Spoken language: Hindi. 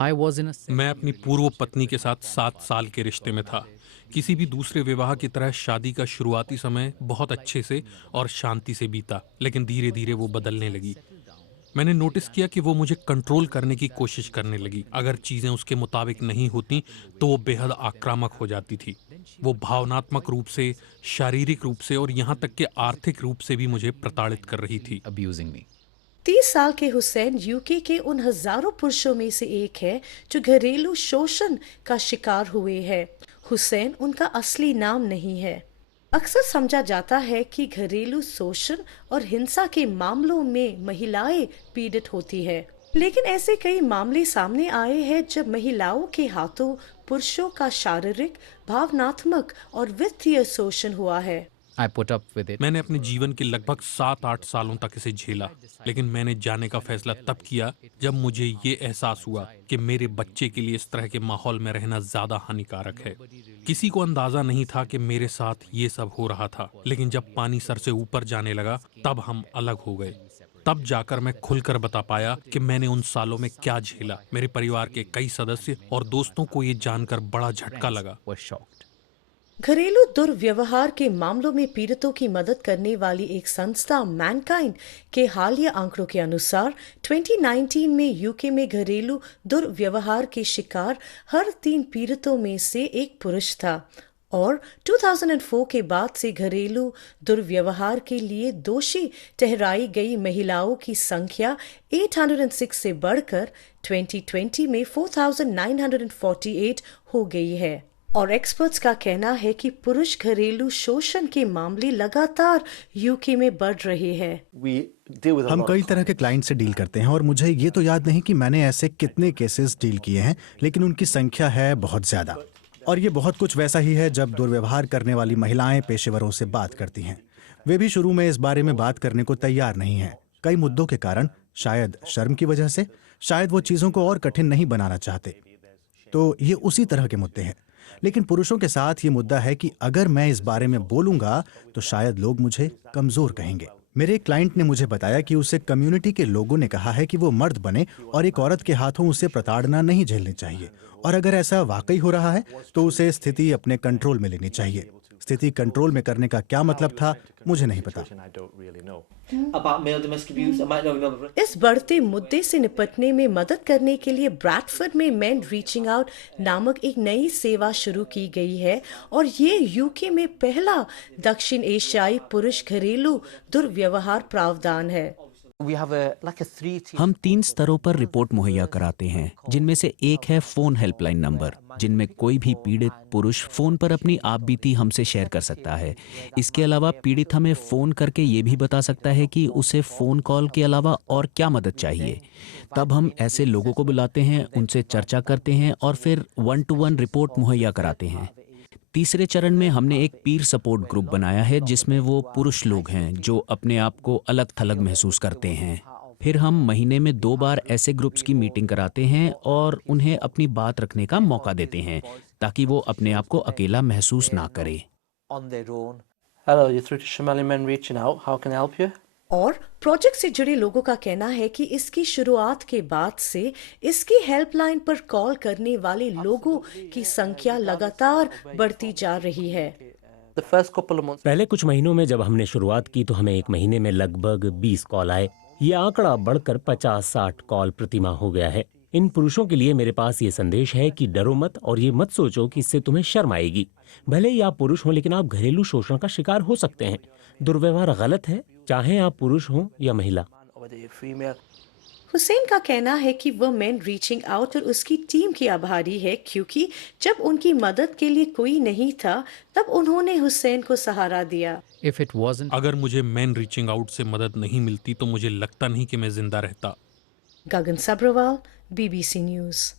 मैं अपनी पूर्व पत्नी के साथ 7 साल के रिश्ते में था। किसी भी दूसरे विवाह की तरह शादी का शुरुआती समय बहुत अच्छे से और शांति से बीता, लेकिन धीरे धीरे वो बदलने लगी। मैंने नोटिस किया कि वो मुझे कंट्रोल करने की कोशिश करने लगी। अगर चीजें उसके मुताबिक नहीं होती तो वो बेहद आक्रामक हो जाती थी। वो भावनात्मक रूप से, शारीरिक रूप से और यहाँ तक कि आर्थिक रूप से भी मुझे प्रताड़ित कर रही थी। 30 साल के हुसैन यूके के उन हजारों पुरुषों में से एक है जो घरेलू शोषण का शिकार हुए हैं। हुसैन उनका असली नाम नहीं है। अक्सर समझा जाता है कि घरेलू शोषण और हिंसा के मामलों में महिलाएं पीड़ित होती है, लेकिन ऐसे कई मामले सामने आए हैं जब महिलाओं के हाथों पुरुषों का शारीरिक, भावनात्मक और वित्तीय शोषण हुआ है। मैंने अपने जीवन के लगभग 7-8 सालों तक इसे झेला, लेकिन मैंने जाने का फैसला तब किया जब मुझे ये एहसास हुआ कि मेरे बच्चे के लिए इस तरह के माहौल में रहना ज्यादा हानिकारक है। किसी को अंदाजा नहीं था कि मेरे साथ ये सब हो रहा था, लेकिन जब पानी सर से ऊपर जाने लगा तब हम अलग हो गए। तब जाकर मैं खुलकर बता पाया कि मैंने उन सालों में क्या झेला। मेरे परिवार के कई सदस्य और दोस्तों को ये जानकर बड़ा झटका लगा। घरेलू दुर्व्यवहार के मामलों में पीड़ितों की मदद करने वाली एक संस्था मैनकाइंड के हालिया आंकड़ों के अनुसार 2019 में यूके में घरेलू दुर्व्यवहार के शिकार हर 3 पीड़ितों में से एक पुरुष था, और 2004 के बाद से घरेलू दुर्व्यवहार के लिए दोषी ठहराई गई महिलाओं की संख्या 806 से बढ़कर 2020 में 4948 हो गई है। और एक्सपर्ट्स का कहना है कि पुरुष घरेलू शोषण के मामले लगातार यूके में बढ़ रहे हैं। हम कई तरह के क्लाइंट से डील करते हैं और मुझे ये तो याद नहीं कि मैंने ऐसे कितने केसेस डील किए हैं, लेकिन उनकी संख्या है बहुत ज्यादा। और ये बहुत कुछ वैसा ही है जब दुर्व्यवहार करने वाली महिलाएं पेशेवरों से बात करती हैं। वे भी शुरू में इस बारे में बात करने को तैयार नहीं हैं, कई मुद्दों के कारण, शायद शर्म की वजह से, शायद वो चीजों को और कठिन नहीं बनाना चाहते। तो ये उसी तरह के मुद्दे हैं। लेकिन पुरुषों के साथ ये मुद्दा है कि अगर मैं इस बारे में बोलूंगा तो शायद लोग मुझे कमजोर कहेंगे। मेरे एक क्लाइंट ने मुझे बताया कि उसे कम्युनिटी के लोगों ने कहा है कि वो मर्द बने और एक औरत के हाथों उसे प्रताड़ना नहीं झेलनी चाहिए, और अगर ऐसा वाकई हो रहा है तो उसे स्थिति अपने कंट्रोल में लेनी चाहिए। स्थिति कंट्रोल में करने का क्या मतलब था, मुझे नहीं पता। इस बढ़ते मुद्दे से निपटने में मदद करने के लिए ब्रैडफोर्ड में मेन रीचिंग आउट नामक एक नई सेवा शुरू की गई है, और ये यूके में पहला दक्षिण एशियाई पुरुष घरेलू दुर्व्यवहार प्रावधान है। हम 3 स्तरों पर रिपोर्ट मुहैया कराते हैं, जिनमें से एक है फोन हेल्पलाइन नंबर, जिनमें कोई भी पीड़ित पुरुष फोन पर अपनी आपबीती हमसे शेयर कर सकता है। इसके अलावा पीड़ित हमें फोन करके ये भी बता सकता है कि उसे फोन कॉल के अलावा और क्या मदद चाहिए। तब हम ऐसे लोगों को बुलाते हैं, उनसे चर्चा करते हैं और फिर 1-to-1 रिपोर्ट मुहैया कराते हैं। तीसरे चरण में हमने एक पीर सपोर्ट ग्रुप बनाया है, जिसमें वो पुरुष लोग हैं जो अपने आप को अलग थलग महसूस करते हैं। फिर हम महीने में 2 बार ऐसे ग्रुप्स की मीटिंग कराते हैं और उन्हें अपनी बात रखने का मौका देते हैं, ताकि वो अपने आप को अकेला महसूस ना करे। और प्रोजेक्ट से जुड़े लोगों का कहना है कि इसकी शुरुआत के बाद से इसकी हेल्पलाइन पर कॉल करने वाले लोगों की संख्या लगातार बढ़ती जा रही है। पहले कुछ महीनों में जब हमने शुरुआत की तो हमें एक महीने में लगभग 20 कॉल आए। ये आंकड़ा बढ़कर 50-60 कॉल प्रति माह हो गया है। इन पुरुषों के लिए मेरे पास ये संदेश है कि डरो मत और ये मत सोचो कि इससे तुम्हें शर्म आएगी। भले ही आप पुरुष हो, लेकिन आप घरेलू शोषण का शिकार हो सकते हैं। दुर्व्यवहार गलत है, चाहे आप पुरुष हो या महिला। हुसैन का कहना है कि वह मैन रीचिंग आउट और उसकी टीम की आभारी है, क्योंकि जब उनकी मदद के लिए कोई नहीं था तब उन्होंने हुसैन को सहारा दिया। अगर मुझे मैन रीचिंग आउट से मदद नहीं मिलती तो मुझे लगता नहीं कि मैं जिंदा रहता। गगन सब्रवाल, BBC न्यूज़।